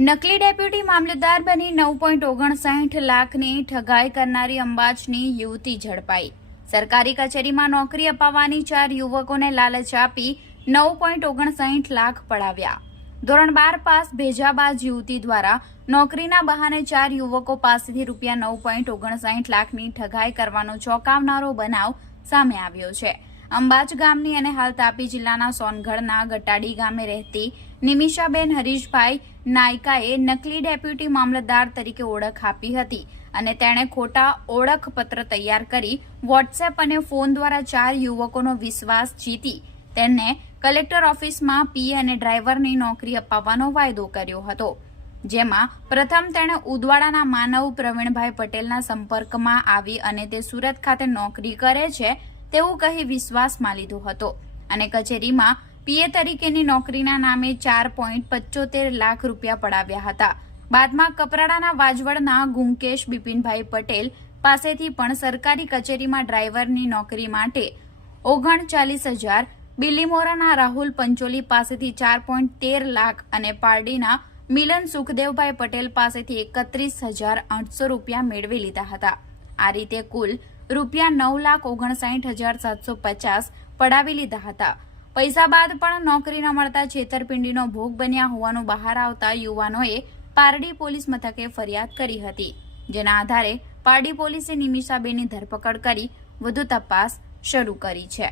નકલી ડેપ્યુટી મામલતદાર બની 9.59 લાખની ઠગાઈ કરનારી અંબાજની યુવતી ઝડપાઈ। સરકારી કચેરીમાં નોકરી અપાવવાની 4 યુવકોને લાલચ આપી 9.59 લાખ પડાવ્યા। ધોરણ 12 પાસ ભેજા બાદ યુવતી દ્વારા નોકરીના બહાને 4 યુવકો પાસેથી રૂપિયા 9.59 લાખની ઠગાઈ કરવાનો ચોંકાવનારો બનાવ સામે આવ્યો છે। અંબાજ ગામની અને હાલ તાપી જિલ્લાના સોનગઢના ગટાડી ગામે રહેતી નિમિષાબેન હરીશભાઈ નાયકાએ નકલી ડેપ્યુટી મામલતદાર તરીકે ઓળખ આપી હતી અને તેણે ખોટા ઓળખપત્ર તૈયાર કરી વોટ્સએપ અને ફોન દ્વારા 4 યુવકોનો વિશ્વાસ જીતી તેમને કલેક્ટર ઓફિસમાં પીએ અને ડ્રાઈવરની નોકરી અપાવવાનો વાયદો કર્યો હતો, જેમાં પ્રથમ તેણે ઉદવાડાના માનવ પ્રવીણભાઈ પટેલના સંપર્કમાં આવી અને તે સુરત ખાતે નોકરી કરે છે તેવું કહી વિશ્વાસમાં લીધો હતો અને કચેરીમાં પીએ તરીકેની નોકરીના નામે 4.75 લાખ રૂપિયા પડાવ્યા હતા। બાદમાં કપરાડાના વાજવડના ગુમકેશ બિપિનભાઈ પટેલ પાસેથી પણ સરકારી કચેરીમાં ડ્રાઈવરની નોકરી માટે 39,000, બિલીમોરાના રાહુલ પંચોલી પાસેથી 4.13 લાખ અને પારડીના મિલન સુખદેવભાઈ પટેલ પાસેથી 31,800 રૂપિયા મેળવી લીધા હતા। આ રીતે કુલ રૂપિયા 9,59,750 પડાવી લીધા હતા। પૈસા બાદ પણ નોકરી ન મળતા છેતરપિંડીનો ભોગ બન્યા હોવાનું બહાર આવતા યુવાનોએ પારડી પોલીસ મથકે ફરિયાદ કરી હતી, જેના આધારે પારડી પોલીસે નિમિષાબેનની ધરપકડ કરી વધુ તપાસ શરૂ કરી છે।